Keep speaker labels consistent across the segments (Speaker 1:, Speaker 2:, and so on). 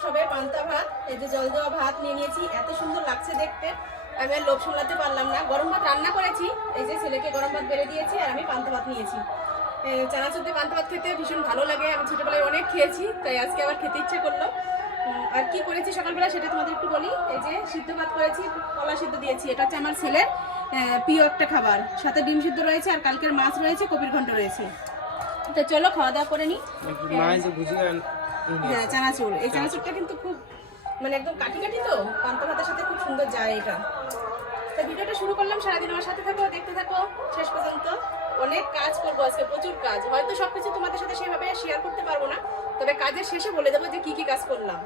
Speaker 1: Breakfast হবে পান্তা ভাত এই যে জল দেওয়া ভাত নিয়ে নিয়েছি এত সুন্দর লাগছে দেখতে। আমি আর লোভ সামলাতে পারলাম না। গরম ভাত রান্না করেছি এই যে ছেলেকে গরম ভাত বেড়ে দিয়েছি আর আমি পান্তা ভাত নিয়েছি। এ, চানাচুর দিয়ে পান্তা ভাত খেতে ভীষণ ভালো লাগে আমি ছোটবেলায় অনেক খেয়েছি তাই আজকে আবার খেতে ইচ্ছে করল। আর কি করেছি সকালবেলা সেটা তোমাদের একটু বলি। এই যে সিদ্ধ ভাত করেছি কলা সিদ্ধ দিয়েছি এটা হচ্ছে আমার ছেলের প্রিয় একটা খাবার। সাথে ডিম সিদ্ধ রয়েছে আর কালকের মাছ রয়েছে কপির ঘন্ট রয়েছে। তো চলো খাওয়া দাওয়া করে নিই হ্যাঁ চানাচুর। এই চানাচুরটা কিন্তু খুব মানে একদম কাটি কাটি তো পান্তা ভাতের সাথে খুব সুন্দর যায় এটা। তো ভিডিওটা শুরু করলাম সারাদিন আমার সাথে থাকো দেখতে থাকো শেষ পর্যন্ত। অনেক কাজ করব আজকে প্রচুর কাজ। হয়তো সবকিছু তোমাদের সাথে সেভাবে শেয়ার করতে পারব না তবে কাজের শেষে বলে দেবো যে কি কি কাজ করলাম।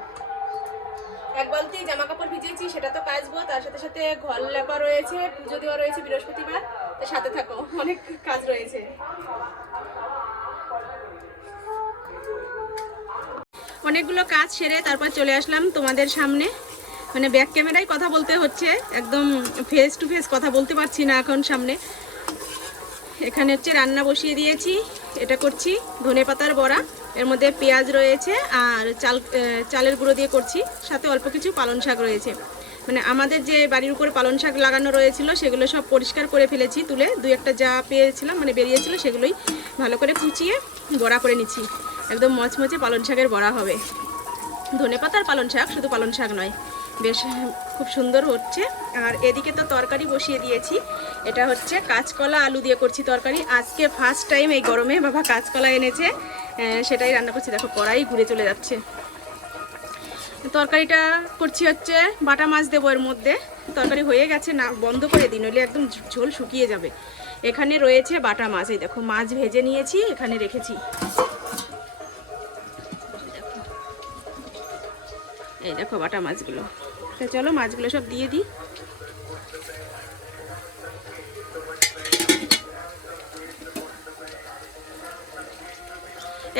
Speaker 1: এক বালতি জামা কাপড় ভিজিয়েছি সেটা তো কাচবো তার সাথে সাথে ঘর লেপা রয়েছে পুজো দেওয়া রয়েছে বৃহস্পতিবার তো সাথে থাকো অনেক কাজ রয়েছে। অনেকগুলো কাজ সেরে তারপর চলে আসলাম তোমাদের সামনে। মানে ব্যাক ক্যামেরায় কথা বলতে হচ্ছে, একদম ফেস টু ফেস কথা বলতে পারছি না এখন সামনে। এখানে হচ্ছে রান্না বসিয়ে দিয়েছি, এটা করছি, ধনে পাতার বড়া, এর মধ্যে পেঁয়াজ রয়েছে আর চাল চালের গুঁড়ো দিয়ে করছি, সাথে অল্প কিছু পালং শাক রয়েছে। মানে আমাদের যে বাড়ির উপরে পালং শাক লাগানো রয়েছিল, সেগুলো সব পরিষ্কার করে ফেলেছি, তুলে দুই একটা যা পেয়েছিলাম মানে বেরিয়েছিল, সেগুলোই ভালো করে কুচিয়ে বড়া করে নিচ্ছি। একদম মচমচে পালং শাকের বড়া হবে। ধনে পাতার পালং শাক শুধু পালং শাক নয়। বেশ খুব সুন্দর হচ্ছে। আর এদিকে তো তরকারি বসিয়ে দিয়েছি। এটা হচ্ছে কাঁচকলা আলু দিয়ে করছি তরকারি। আজকে ফার্স্ট টাইম এই গরমে বাবা কাঁচকলা এনেছে। সেটাই রান্না করছি। দেখো, কড়াই ঘুরে চলে যাচ্ছে। তরকারিটা করছি হচ্ছে বাটা মাছ দেবো এর মধ্যে। তরকারি হয়ে গেছে, না, বন্ধ করে দিন নইলে একদম ঝোল শুকিয়ে যাবে। এখানে রয়েছে বাটা মাছ। এই দেখো, মাছ ভেজে নিয়েছি, এখানে রেখেছি। এই দেখো বাটা মাছগুলো। চলো মাছগুলো সব দিয়ে দিই।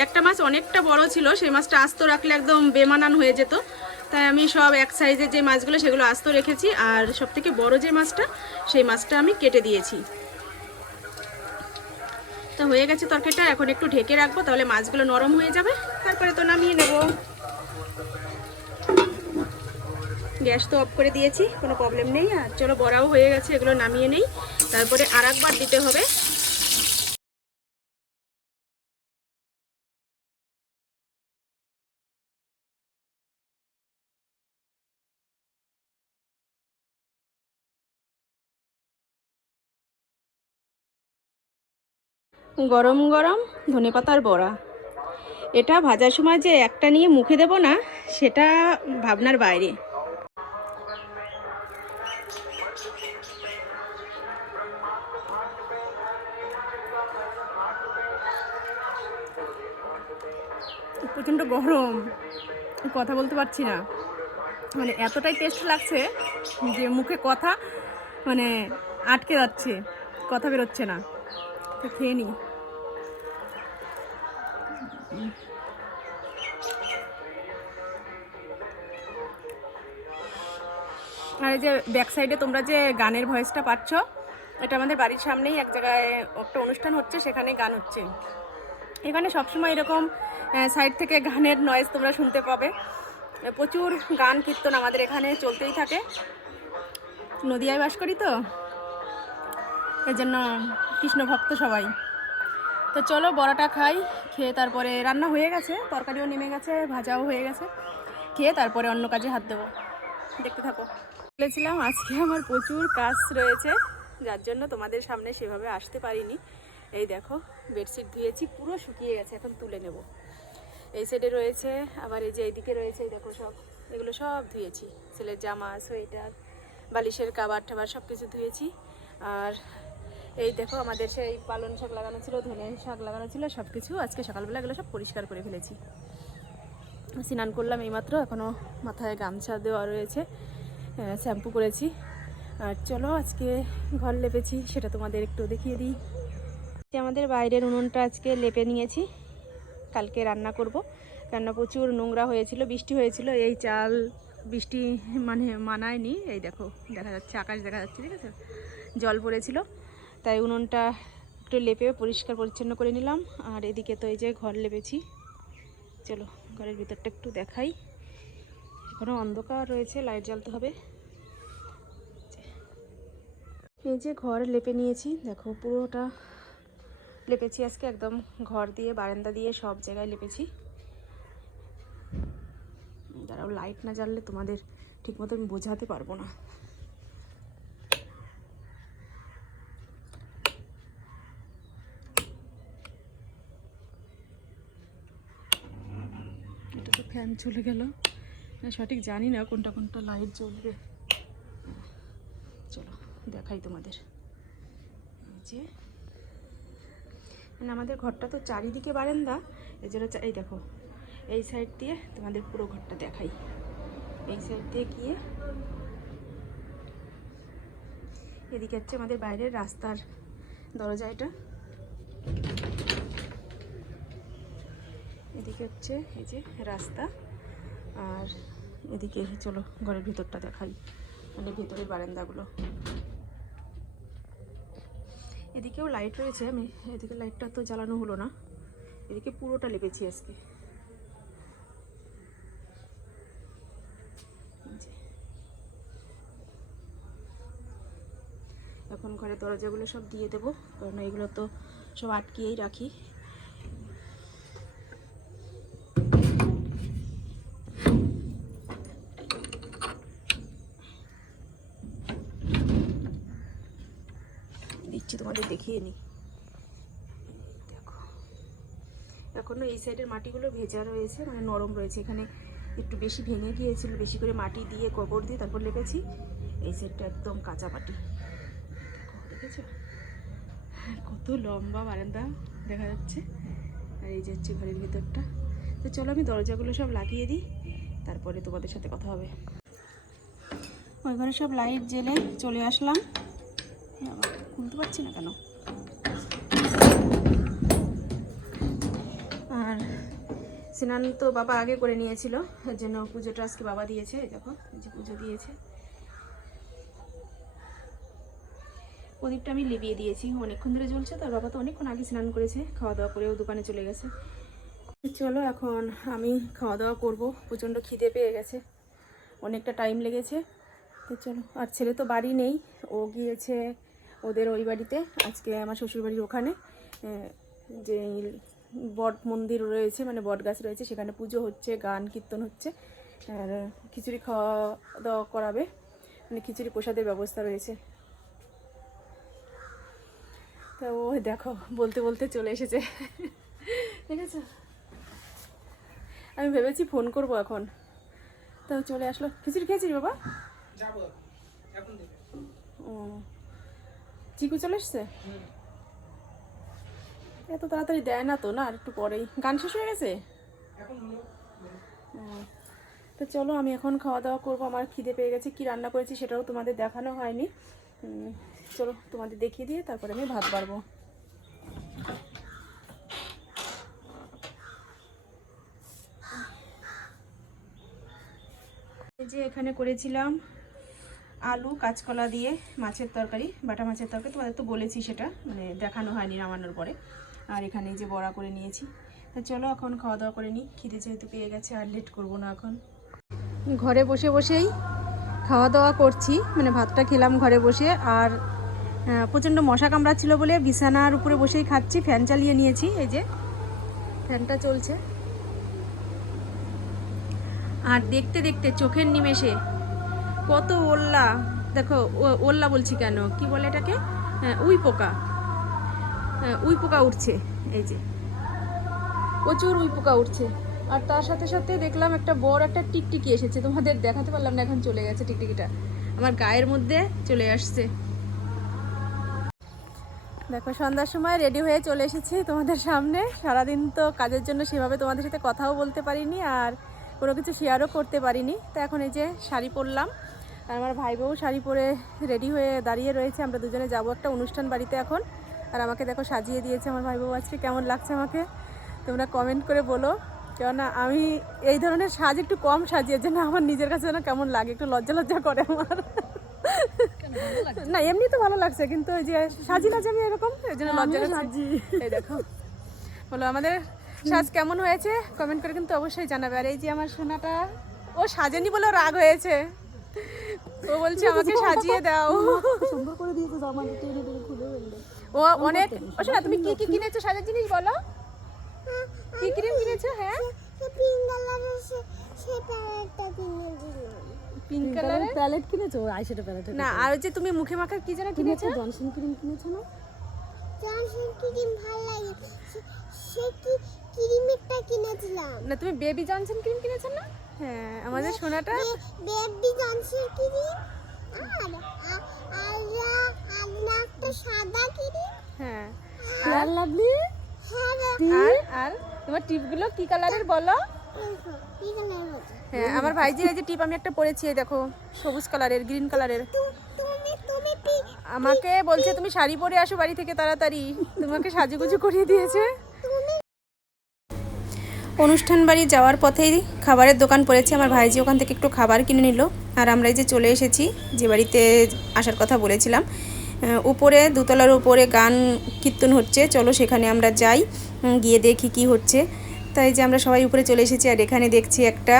Speaker 1: একটা মাছ অনেকটা বড় ছিল, সেই মাছটা আস্ত রাখলে একদম বেমানান হয়ে যেত। তাই আমি সব এক সাইজের যে মাছগুলো, সেগুলো আস্ত রেখেছি। আর সব থেকে বড় যে মাছটা, সেই মাছটা আমি কেটে দিয়েছি। তা হয়ে গেছে তরকারিটা, এখন একটু ঢেকে রাখব, তাহলে মাছগুলো নরম হয়ে যাবে। তারপরে তো নামিয়ে নেব। গ্যাস তো অফ করে দিয়েছি, কোনো প্রবলেম নেই। আর চলো, বড়াও হয়ে গেছে, এগুলো নামিয়ে নেই। তারপরে আর একবার দিতে হবে। গরম গরম ধনেপাতার বড়া। এটা ভাজার সময় যে একটা নিয়ে মুখে দেব না, সেটা ভাবনার বাইরে। প্রচণ্ড গরম। কথা বলতে পারছি না। মানে এতটাই টেস্ট লাগছে যে মুখে কথা মানে আটকে যাচ্ছে, কথা বেরোচ্ছে না। তো খেয়ে নিই আর এই যে ব্যাক সাইডে তোমরা যে গানের ভয়েসটা পাচ্ছ, এটা আমাদের বাড়ির সামনেই এক জায়গায় একটা অনুষ্ঠান হচ্ছে সেখানে গান হচ্ছে। এখানে সবসময় এরকম সাইড থেকে গানের নয়েজ তোমরা শুনতে পাবে। প্রচুর গান কীর্তন আমাদের এখানে চলতেই থাকে। নদিয়ায় বাস করি তো? এর জন্য কৃষ্ণ ভক্ত সবাই। তো চলো বড়াটা খাই, খেয়ে তারপরে রান্না হয়ে গেছে, তরকারিও নেমে গেছে, ভাজাও হয়ে গেছে। খেয়ে তারপরে অন্য কাজে হাত দেবো। দেখতে থাকো। বলেছিলাম, আজকে আমার প্রচুর কাজ রয়েছে, যার জন্য তোমাদের সামনে সেভাবে আসতে পারিনি। এই দেখো, বেডশিট ধুয়েছি, পুরো শুকিয়ে গেছে, এখন তুলে নেব। এই সাইডে রয়েছে, আবার এই যে এইদিকে রয়েছে দেখো সব, এগুলো সব ধুয়েছি। ছেলের জামা, সোয়েটার, বালিশের কাবার টাবার সব কিছু ধুয়েছি। আর এই দেখো আমাদের সেই পালন শাক লাগানো ছিল, ধনে শাক লাগানো ছিল সব কিছু আজকে সকালবেলা এগুলো সব পরিষ্কার করে ফেলেছি। স্নান করলাম এইমাত্র এখনও মাথায় গামছা দেওয়া রয়েছে শ্যাম্পু করেছি। আর চলো আজকে ঘর লেপেছি, সেটা তোমাদের একটু দেখিয়ে দিই। আমাদের বাইরের উনুনটা আজকে লেপে নিয়েছি। কালকে রান্না করব। রান্না প্রচুর নোংরা হয়েছিল, বৃষ্টি হয়েছিল, এই চাল বৃষ্টি মানে মানায়নি। এই দেখো, দেখা যাচ্ছে, আকাশ দেখা যাচ্ছে, ঠিক আছে? জল পড়েছিল, তাই উনুনটা একটু লেপে পরিষ্কার পরিচ্ছন্ন করে নিলাম। আর এদিকে তো এই যে ঘর লেপেছি। চলো, ঘরের ভিতরটা একটু দেখাই। এখনও অন্ধকার রয়েছে, লাইট জ্বালতে হবে। এই যে ঘর লেপে নিয়েছি, দেখো পুরোটা লেপেছি আজকে একদম ঘর দিয়ে, বারান্দা দিয়ে, সব জায়গায় লেপেছি। দাঁড়াও লাইট না জ্বাললে তোমাদের ঠিক মতো আমি বোঝাতে পারব না। এটা তো ফ্যান চলে গেল। সঠিক জানি না কোনটা কোনটা লাইট জ্বলবে। চলো, দেখাই তোমাদের। এই যে মানে আমাদের ঘরটা তো চারিদিকে বারান্দা, এই জন্য এই দেখো, এই সাইড দিয়ে তোমাদের পুরো ঘরটা দেখাই। এই সাইড দিয়ে গিয়ে এদিকে হচ্ছে আমাদের বাইরের রাস্তার দরজা এটা। এদিকে হচ্ছে এই যে রাস্তা, আর এদিকে চলো ঘরের ভিতরটা দেখাই মানে ভেতরের বারান্দাগুলো। এদিকেও লাইট রয়েছে, আমি এদিকে লাইটটা তো জ্বালানো হলো না। এদিকে পুরোটা লেপেছি আজকে। এখন ঘরের দরজাগুলো সব দিয়ে দেবো, কারণ এগুলো তো সব আটকিয়েই রাখি দিচ্ছি তোমাদের দেখিয়ে নিই দেখো। এখনও এই সাইডের মাটিগুলো ভেজা রয়েছে মানে নরম রয়েছে। এখানে একটু বেশি ভেঙে গিয়েছিল, বেশি করে মাটি দিয়ে গোবর দিয়ে তারপর লেপেছি এই সাইডটা একদম কাঁচা মাটি। কত লম্বা বারান্দা দেখা যাচ্ছে। আর এই যে হচ্ছে ঘরের ভেতরটা। তো চলো আমি দরজাগুলো সব লাগিয়ে দিই, তারপরে তোমাদের সাথে কথা হবে। ওই ঘরে সব লাইট জেলে চলে আসলাম। খুলতে পারছি না কেন? আর স্নান তো বাবা আগে করে নিয়েছিল, এর জন্য পুজোটা আজকে বাবা দিয়েছে দেখো যে পুজো দিয়েছে। প্রদীপটা আমি লিবিয়ে দিয়েছি, অনেকক্ষণ ধরে জ্বলছে তো আর বাবা তো অনেকক্ষণ আগে স্নান করেছে খাওয়া দাওয়া করেও দোকানে চলে গেছে। চলো এখন আমি খাওয়া দাওয়া করব, প্রচণ্ড খিদে পেয়ে গেছে, অনেকটা টাইম লেগেছে। তো চলো, আর ছেলে তো বাড়ি নেই, ও গিয়েছে ওদের ওই বাড়িতে আজকে আমার শ্বশুরবাড়ির ওখানে যে বট মন্দির রয়েছে মানে বট গাছ রয়েছে সেখানে পুজো হচ্ছে গান কীর্তন হচ্ছে আর খিচুড়ি খাওয়া দাওয়া করাবে মানে খিচুড়ি প্রসাদের ব্যবস্থা রয়েছে। তা ও দেখো বলতে বলতে চলে এসেছে। ঠিক আছে? আমি ভেবেছি ফোন করব এখন। তো চলে আসলো। খিচুড়ি খেয়েছিস বাবা?
Speaker 2: যাব এখন।
Speaker 1: ও। চিকু চলে এসছে? এত তাড়াতাড়ি দেয় না তো, না? আর একটু পরেই। গান শেষ হয়ে গেছে? তো চলো, আমি এখন খাওয়া দাওয়া করব। আমার খিদে পেয়ে গেছে, কি রান্না করেছি সেটাও তোমাদের দেখানো হয়নি। চলো, তোমাদের দেখিয়ে দিয়ে তারপরে আমি ভাত এই যে এখানে করেছিলাম আলু, কাঁচকলা দিয়ে মাছের তরকারি, বাটা মাছের তরকারি, তোমাদের তো বলেছি সেটা মানে দেখানো হয়নি নামানোর পরে। আর এখানে যে বড়া করে নিয়েছি। তা চলো এখন খাওয়া দাওয়া করে নিই। খিদে যেহেতু পেয়ে গেছে, আর লেট করব না এখন। ঘরে বসে বসেই খাওয়া দাওয়া করছি। মানে ভাতটা খেলাম ঘরে বসে। আর প্রচণ্ড মশা কামড়াচ্ছিল বলে বিছানার উপরে বসেই খাচ্ছি ফ্যান চালিয়ে নিয়েছি। এই যে, ফ্যানটা চলছে। আর দেখতে দেখতে চোখের নিমেষে কত ওল্লা দেখো ওল্লা বলছি কেন? কি বলে এটাকে? হ্যাঁ, উই পোকা। হ্যাঁ, উই পোকা উঠছে এই যে। প্রচুর উই পোকা উঠছে। আর তার সাথে সাথে দেখলাম একটা বড় একটা টিকটিকি এসেছে। তোমাদের দেখাতে পারলাম না এখন চলে গেছে টিকটিকিটা। আমার গায়ের মধ্যে চলে আসছে। দেখো সন্ধ্যার সময় রেডি হয়ে চলে এসেছি তোমাদের সামনে। সারাদিন তো কাজের জন্য সেভাবে তোমাদের সাথে কথাও বলতে পারিনি আর কোনো কিছু শেয়ারও করতে পারিনি। তো এখন এই যে শাড়ি পরলাম। আর আমার ভাই বউ শাড়ি পরে রেডি হয়ে দাঁড়িয়ে রয়েছে। আমরা দুজনে যাব একটা অনুষ্ঠান বাড়িতে এখন। আর আমাকে দেখো সাজিয়ে দিয়েছে আমার ভাই বউ আজকে কেমন লাগছে আমাকে? তোমরা কমেন্ট করে বলো। কেননা আমি এই ধরনের সাজ একটু কম সাজিয়ে জন্য আমার নিজের কাছে যেন কেমন লাগে একটু লজ্জা লজ্জা করে আমার। না এমনি তো ভালো লাগছে কিন্তু ওই যে সাজি না আমি এরকম এই জন্য লজ্জা সাজি। এই দেখো বলো আমাদের সাজ কেমন হয়েছে? কমেন্ট করে কিন্তু অবশ্যই জানাবে। আর এই যে আমার সোনাটা ও সাজেনি বলে রাগ হয়েছে। ও বলছে আমাকে সাজিয়ে দাও।
Speaker 3: সুন্দর করে দিয়েছে জামাটা টেনে টেনে খুলে ফেললে।
Speaker 1: ও অনেক শোনা তুমি কি কি কিনেছো? সাজার জিনিস বলো। কি ক্রিম কিনেছো? হ্যাঁ। পিঙ্ক কালারের
Speaker 3: প্যালেট কিনেছো? আইশ্যাডো প্যালেট
Speaker 1: না আর ওই যে তুমি মুখে মাখার কি যেন
Speaker 3: কিনেছো? জনসন ক্রিম কিনেছো না?
Speaker 4: জনসন ক্রিম ভালো লাগে। সে- কি ক্রিমেরটা কিনেছিলাম?
Speaker 1: না তুমি বেবি জনসন ক্রিম কিনেছো না? হ্যাঁ আমাদের সোনাটা
Speaker 4: বেবি জনসন ক্রিম আর আ- আর আর একটা সাদা ক্রিম
Speaker 1: হ্যাঁ।
Speaker 3: ফেয়ার লাভলি
Speaker 4: হ্যাঁ
Speaker 1: আর আর? তোমার টিপগুলো কি কালারের বলো? হ্যাঁ আমার ভাইজির এই যে টিপ আমি একটা পরেছি এই দেখো সবুজ কালারের গ্রিন কালারের। আমাকে বলছে তুমি শাড়ি পরে আসো বাড়ি থেকে তাড়াতাড়ি। তোমাকে সাজুগুজু করিয়ে দিয়েছে। অনুষ্ঠান বাড়ি যাওয়ার পথেই খাবারের দোকান পড়েছে। আমার ভাইজি ওখান থেকে একটু খাবার কিনে নিল। আর আমরা এই যে চলে এসেছি, যে বাড়িতে আসার কথা বলেছিলাম উপরে, দুতলার উপরে গান কীর্তন হচ্ছে। চলো সেখানে আমরা যাই গিয়ে দেখি কি হচ্ছে। তাই যে আমরা সবাই উপরে চলে এসেছি আর এখানে দেখছি একটা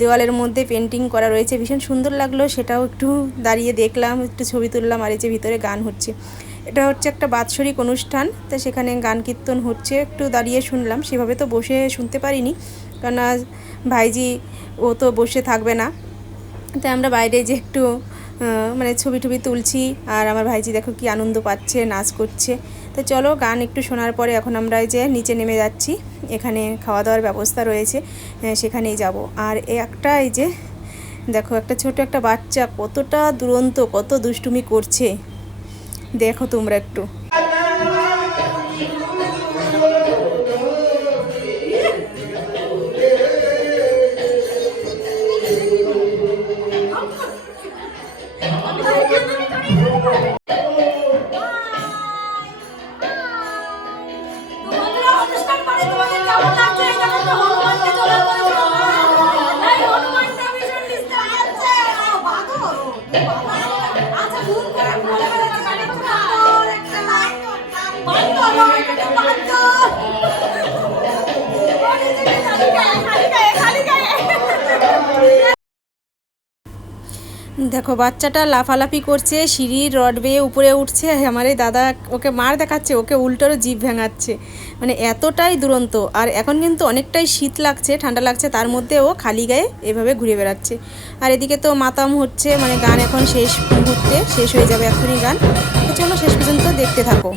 Speaker 1: দেওয়ালের মধ্যে পেন্টিং করা রয়েছে। ভীষণ সুন্দর লাগল, সেটাও একটু দাঁড়িয়ে দেখলাম, একটু ছবি তুললাম, আর এই যে ভিতরে গান হচ্ছে। এটা হচ্ছে একটা বাৎসরিক অনুষ্ঠান, তো সেখানে গান কীর্তন হচ্ছে। একটু দাঁড়িয়ে শুনলাম, সেভাবে তো বসে শুনতে পারিনি কেননা ভাইজি ও তো বসে থাকবে না। তাই আমরা বাইরে যে একটু মানে ছবি টবি তুলছি, আর আমার ভাইজি দেখো কি আনন্দ পাচ্ছে, নাচ করছে। তো চলো গান একটু শোনার পরে এখন আমরা যে নিচে নেমে যাচ্ছি, এখানে খাওয়া দাওয়ার ব্যবস্থা রয়েছে সেখানেই যাব। আর একটা এই যে, দেখো একটা ছোট একটা বাচ্চা কতটা দুরন্ত, কত দুষ্টুমি করছে। দেখো তোমরা একটু। দেখো, বাচ্চাটা লাফালাফি করছে সিঁড়ির রড বেয়ে উপরে উঠছে আমার এই দাদা ওকে মার দেখাচ্ছে, ওকে উল্টোরও জিভ ভেঙাচ্ছে। মানে এতটাই দুরন্ত, আর এখন কিন্তু অনেকটাই শীত লাগছে, ঠান্ডা লাগছে, তার মধ্যে ও খালি গায়ে এভাবে ঘুরে বেড়াচ্ছে। আর এদিকে তো মাতাম হচ্ছে মানে গান এখন শেষ মুহূর্তে, শেষ হয়ে যাবে এখনই গান। চলো শেষ পর্যন্ত দেখতে থাকো।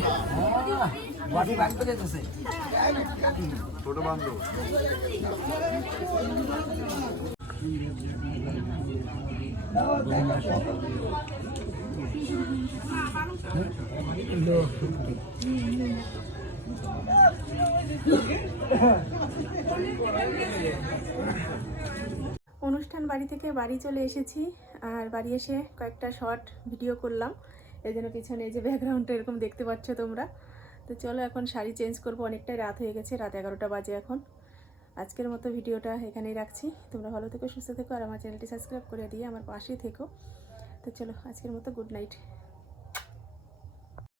Speaker 1: অনুষ্ঠান বাড়ি থেকে বাড়ি চলে এসেছি আর বাড়ি এসে কয়েকটা শর্ট ভিডিও করলাম। এই জন্য পিছনে এই যে ব্যাকগ্রাউন্ডটা এরকম দেখতে পাচ্ছ তোমরা। তো চলো এখন শাড়ি চেঞ্জ করব। অনেকটাই রাত হয়ে গেছে, রাত এগারোটা বাজে এখন। আজকের মতো ভিডিওটা এখানেই রাখছি। তোমরা ভালো থেকো, সুস্থ থেকো, আর আমার চ্যানেলটি সাবস্ক্রাইব করে দিয়ে আমার পাশেই থেকো। তো চলো, আজকের মতো গুড নাইট।